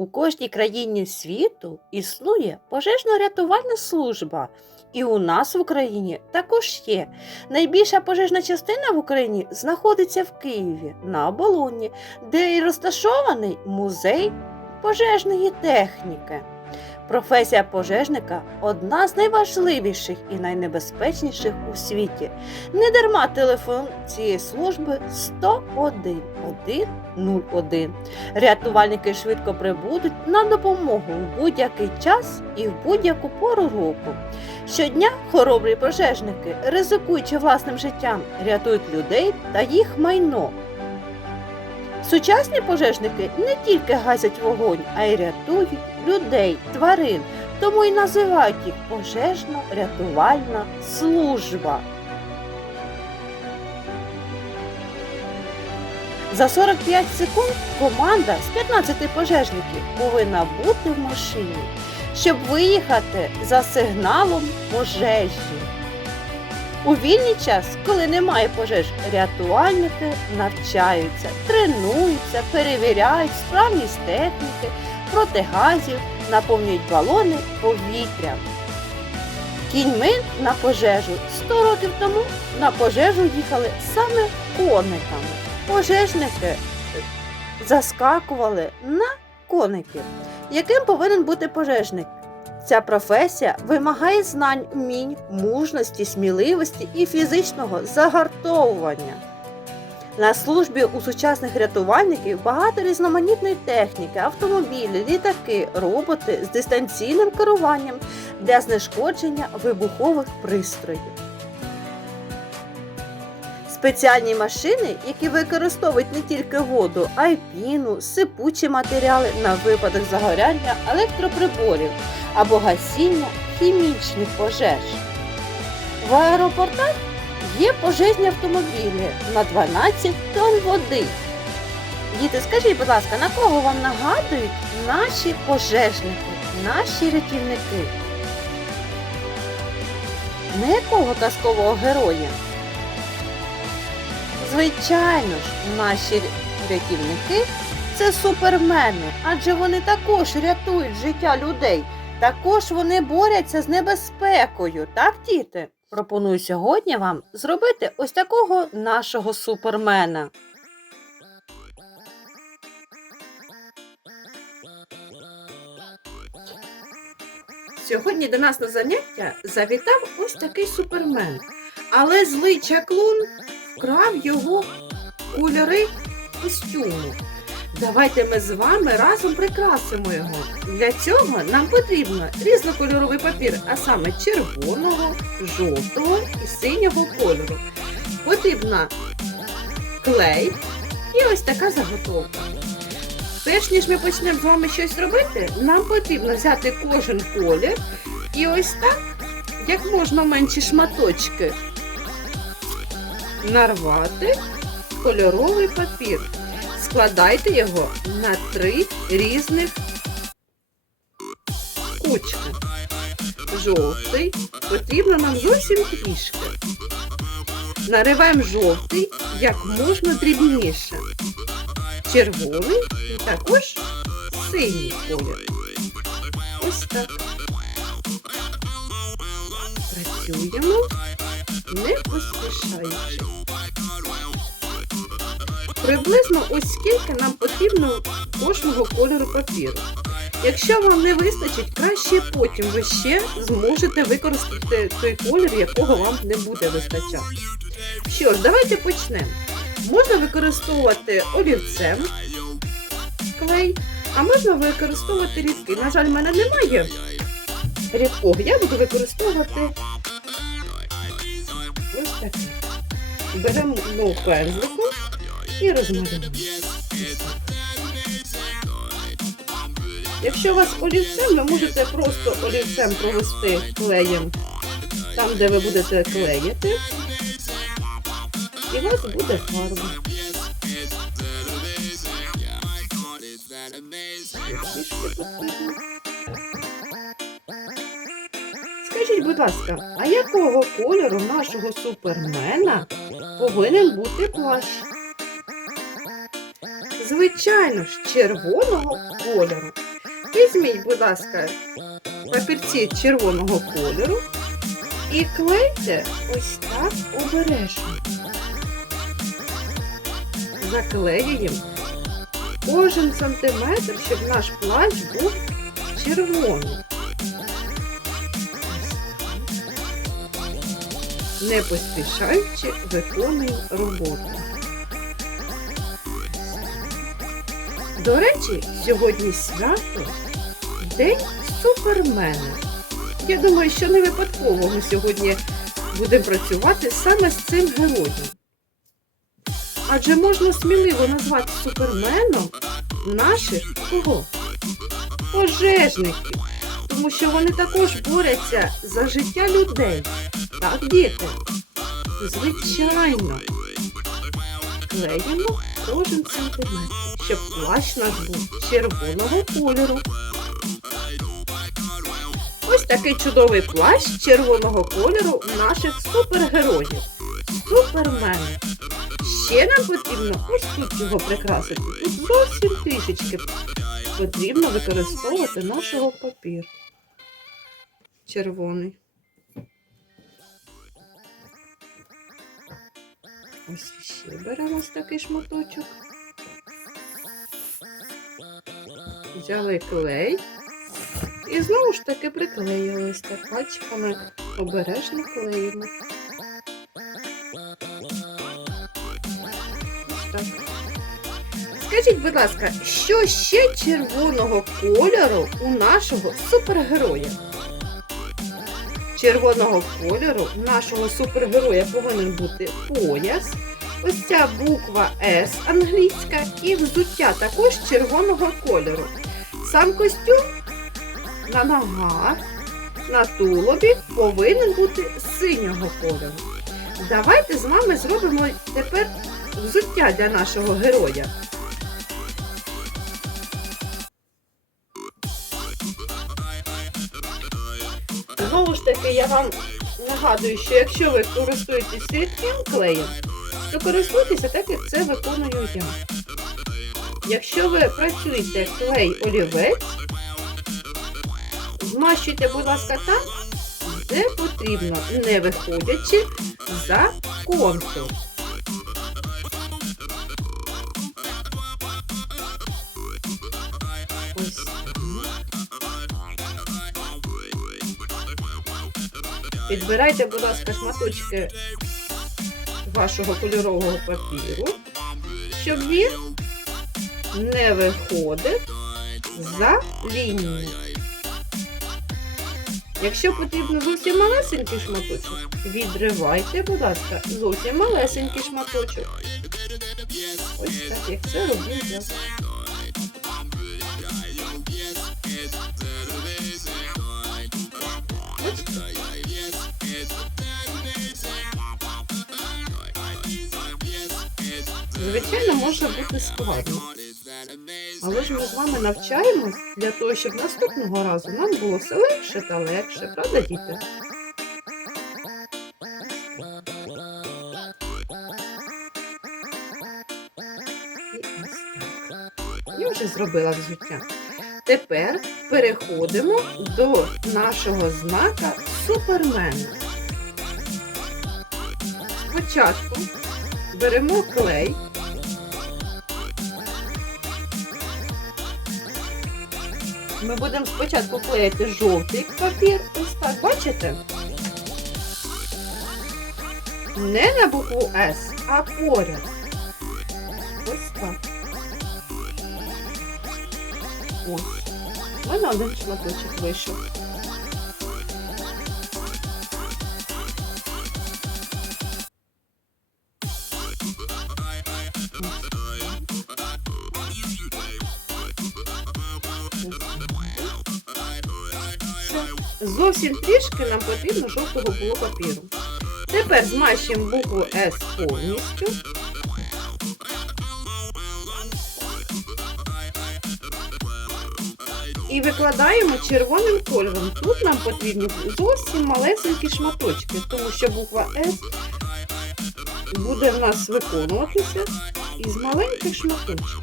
У кожній країні світу існує пожежно-рятувальна служба. І у нас в Україні також є. Найбільша пожежна частина в Україні знаходиться в Києві на оболоні, де і розташований музей пожежної техніки. Професія пожежника одна з найважливіших і найнебезпечніших у світі. Недарма телефон цієї служби 101 101. Рятувальники швидко прибудуть на допомогу в будь-який час і в будь-яку пору року. Щодня хоробрі пожежники, ризикуючи власним життям, рятують людей та їх майно. Сучасні пожежники не тільки гасять вогонь, а й рятують людей, тварин, тому й називають їх пожежно-рятувальна служба. За 45 секунд команда з 15 пожежників повинна бути в машині, щоб виїхати за сигналом пожежі. У вільний час, коли немає пожеж, рятувальники навчаються, тренуються, перевіряють справність техніки, протигазів, наповнюють балони повітрям. Кіньми на пожежу 100 років тому на пожежу їхали саме кониками. Пожежники е, заскакували на коників. Яким повинен бути пожежник? Ця професія вимагає знань, вмінь, мужності, сміливості і фізичного загартовування. На службі у сучасних рятувальників багато різноманітної техніки, автомобілі, літаки, роботи з дистанційним керуванням для знешкодження вибухових пристроїв. Спеціальні машини, які використовують не тільки воду, а й піну, сипучі матеріали на випадок загоряння електроприборів або гасіння хімічних пожеж. В аеропортах є пожежні автомобілі на 12 тонн води. Діти, скажіть, будь ласка, на кого вам нагадують наші пожежники, наші рятівники? На якого казкового героя? Звичайно ж, наші рятівники це супермени, адже вони також рятують життя людей. Також вони борються з небезпекою, так, діти? Пропоную сьогодні вам зробити ось такого нашого супермена. Сьогодні до нас на заняття завітав ось такий супермен. Але злий чаклун вкрав його кольори костюму. Давайте ми з вами разом прикрасимо його. Для цього нам потрібно різнокольоровий папір, а саме червоного, жовтого і синього кольору. Потрібна клей і ось така заготовка. Перш ніж ми почнемо з вами щось робити, нам потрібно взяти кожен колір і ось так, як можна менші шматочки, нарвати кольоровий папір. Складайте його на три різних кучки. Жовтий потрібно нам зовсім трішки. Нариваємо жовтий як можна дрібніше. Червоний і також синій колір. Ось так. Працюємо, не поспішаючи. Приблизно ось скільки нам потрібно кожного кольору папіру. Якщо вам не вистачить, краще потім ви ще зможете використати той колір, якого вам не буде вистачати. Що ж, давайте почнемо. Можна використовувати олівцем клей, а можна використовувати рідкий. На жаль, в мене немає рідкого. Я буду використовувати Беремо ну, пензликом і розмалюємо. Якщо у вас олівцем, ви можете просто олівцем провести клеєм там, де ви будете клеїти, і у вас буде фарба. Трішки. Скажіть, будь ласка, а якого кольору нашого супермена повинен бути плащ? Звичайно ж, червоного кольору. Візьміть, будь ласка, папірці червоного кольору і клейте ось так обережно. Заклеюємо кожен сантиметр, щоб наш плащ був червоний. Не поспішаючи виконуємо роботу. До речі, сьогодні свято День Супермена. Я думаю, що не випадково ми сьогодні будемо працювати саме з цим героєм. Адже можна сміливо назвати суперменом наших кого? Пожежників. Тому що вони також борються за життя людей. Так, діти? Звичайно. Клеїмо кожен сантиметр, щоб плащ наш був червоного кольору. Ось такий чудовий плащ червоного кольору наших супергероїв. Супермени. Ще нам потрібно ось тут його прикрасити. Тут зовсім трішечки потрібно використовувати нашого папір. Червоний. Ось ще беремо ось такий шматочок. Взяли клей. І знову ж таки приклеїли ось так пальчиками обережно клеїмо. Скажіть, будь ласка, що ще червоного кольору у нашого супергероя? Червоного кольору у нашого супергероя повинен бути пояс. Ось ця буква С англійська і взуття також червоного кольору. Сам костюм на ногах, на тулобі повинен бути синього кольору. Давайте з вами зробимо тепер взуття для нашого героя. Знову ж таки, я вам нагадую, що якщо ви користуєтесь рідким клеєм, то користуйтеся так, як це виконую я. Якщо ви працюєте клей олівець, змащуйте, будь ласка, там, де потрібно, не виходячи за контур. Підбирайте, будь ласка, шматочки вашого кольорового папіру, щоб він не виходив за лінію. Якщо потрібно зовсім малесенький шматочок, відривайте, будь ласка, зовсім малесенький шматочок. Ось так, як це роблю я. Звичайно, може бути складно. Але ж ми з вами навчаємось для того, щоб наступного разу нам було все легше та легше, правда, діти? Я вже зробила взуття. Тепер переходимо до нашого знака Супермена. Спочатку беремо клей. Ми будемо спочатку клеїти жовтий папір. Ось так, бачите? Не на букву С, а поряд. Ось так. Ось. У мене один шматочок вийшов. Зовсім трішки нам потрібно жовтого було папіру. Тепер змащуємо букву С повністю. І викладаємо червоним кольором. Тут нам потрібні зовсім малесенькі шматочки, тому що буква С буде в нас виконуватися із маленьких шматочків.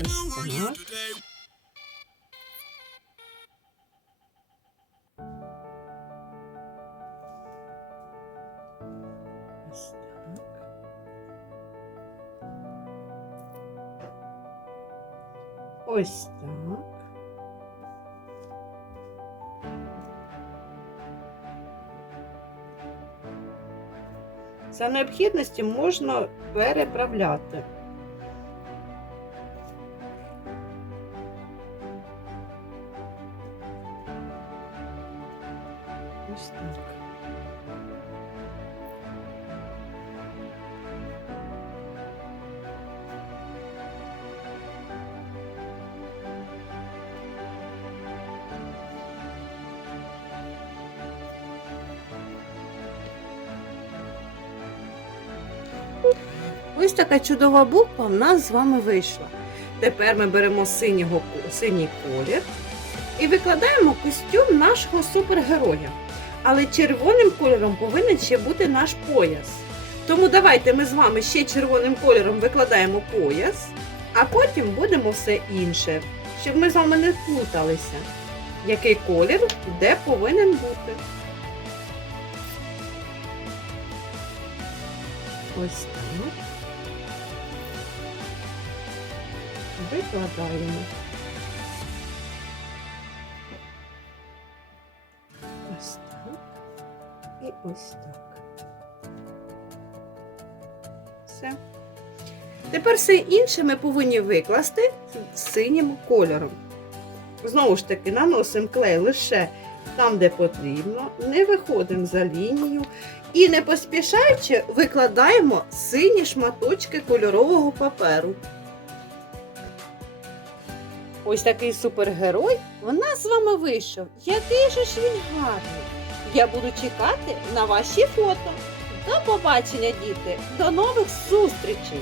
Ось так. Ось так. За необхідності можна переправляти. Ось така чудова буква в нас з вами вийшла. Тепер ми беремо синього, синій колір і викладаємо костюм нашого супергероя. Але червоним кольором повинен ще бути наш пояс. Тому давайте ми з вами ще червоним кольором викладаємо пояс, а потім будемо все інше, щоб ми з вами не плуталися, який колір де повинен бути. Ось Викладаємо. Ось так. І ось так. Все. Тепер все інше ми повинні викласти синім кольором. Знову ж таки, наносимо клей лише там, де потрібно, не виходимо за лінію і не поспішаючи викладаємо сині шматочки кольорового паперу. Ось такий супергерой в нас з вами вийшов. Який же ж він гарний! Я буду чекати на ваші фото. До побачення, діти! До нових зустрічей!